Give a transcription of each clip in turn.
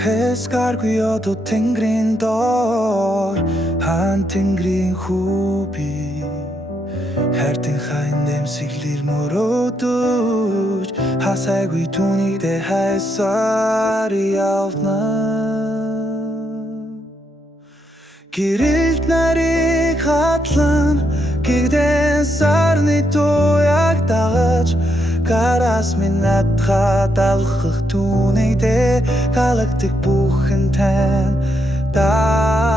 Хэсгаргүй одоо тэнгэрийн доор хаан тэнгэрийн хүүби хайртын хайн нэмсэглэр мөрөөдөж хасайгүй түүнийг дэ хайсаар явна гэрэлт нарыг хадлан гэгдэн сарны туяг дагаж гараас минь надхаа далхах түүнийг дэ галактик бүхэн тань дахай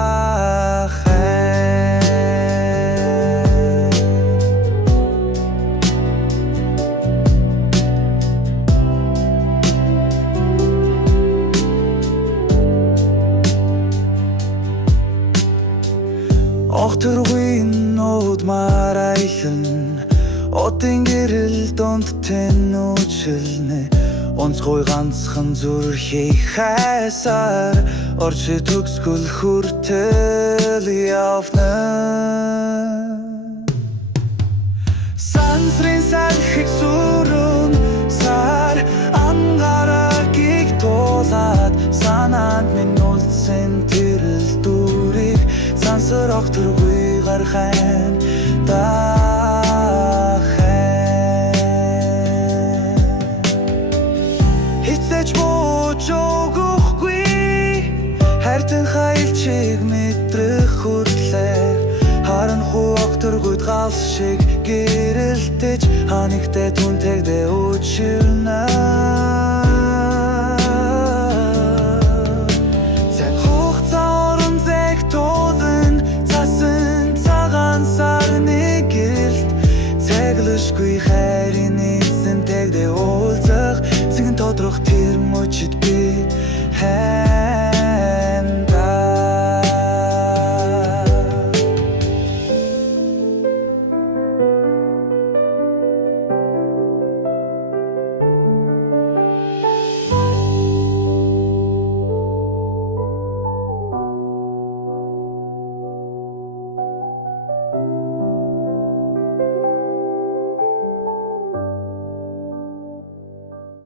Охторгүй нууд марайлан Отын гэрэл донд тэнүүчилнэ Онцгой ганцхан зүрхий хайсаар Орчи төгсгөл хүртэл явна Сансрын салхиг сүрүүн сар Ангарагыг туулаад Санаанд минь үлдсэн тэрэл дүүрийг Сансар охторгүй гархайн Хитэж бууж өгөхгүй хайртан хайлчиг мэдрэх хүртлээр харанхуй охторгүйд гал шиг гэрэлтэж ханигтай түнтэгдэ учирна Цаг хугацаа орон зэг туулан цасан цагаан сарны гэрэлт Цаглашгүй хайрын эзэн тэгдэ уулзах Цэгэн тодрох тэр мөчид би